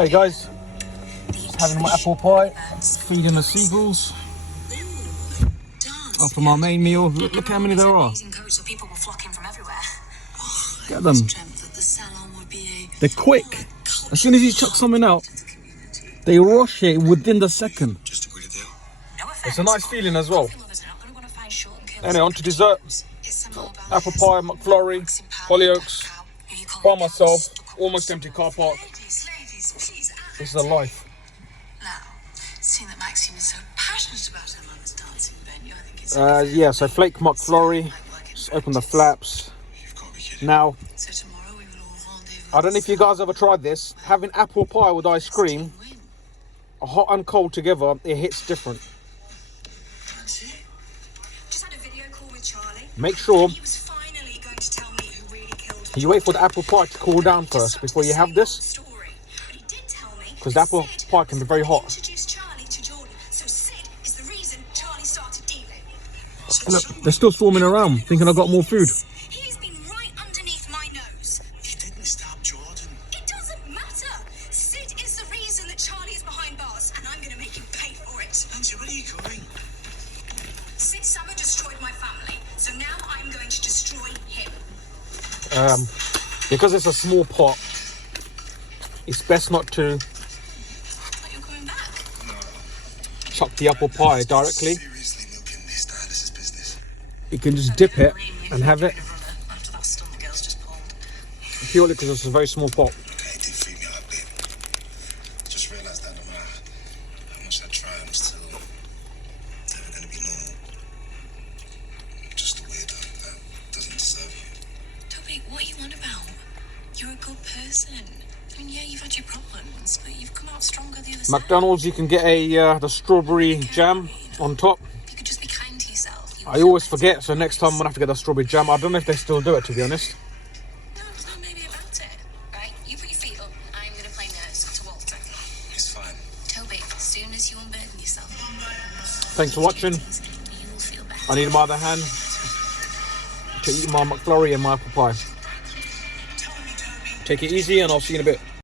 Hey guys, just having my apple pie, feeding the seagulls. After my main meal, look how many there are. Get them. They're quick. As soon as you chuck something out, they rush it within the second. It's a nice feeling as well. Anyway, on to dessert. Apple pie, McFlurry, Hollyoaks, by myself, almost empty car park. This is a life. Now, seeing that Maxine is so passionate about her mum's dancing venue, I think it's Yeah, so flake McFlurry. Just open the flaps. Now, so tomorrow we will all rendezvous. I don't know if you guys ever tried this. Having apple pie with ice cream, hot and cold together, it hits different. Just had a video call with Charlie. Make sure He was finally going to tell me who really killed you wait for the apple pie to cool down first before you have this, story. But he did tell me because the apple pie can be very hot. introduced Charlie to Jordan. So Sid is the reason Charlie started dealing. Look, they're still swarming around, thinking I've got more food. He's been right underneath my nose. He didn't stab Jordan. It doesn't matter. Sid is the reason that Charlie is behind bars, and I'm going to make him pay for it. Nancy, where are you going? Sid Summer destroyed my family, so now I'm going to destroy him. Because it's a small pot, it's best not to But you're coming back. chuck the apple pie directly. Seriously, milking this to Alice's business. You can just dip it and have it, After that stunt the girls just pulled. purely because it's a very small pot. Okay, it did freak me out a bit. Just realised that no matter how much I try, I'm still never going to be normal. I'm just a weirdo that doesn't deserve you. Toby, what are you on about? You're a good person. I mean, yeah, you've had your problems, but you've come out stronger the other side. McDonald's, you can get the strawberry jam on top. You could just be kind to yourself. You I always forget, so next time I'm gonna have to get the strawberry jam. I don't know if they still do it, to be honest. No, it's not maybe about it. Right, you put your feet up, and I'm going to play nurse to Walter. It's fine. Toby, as soon as you unburden yourself, Thanks for watching. you'll feel better. I need my other hand to eat my McFlurry and my apple pie. Take it easy, and I'll see you in a bit.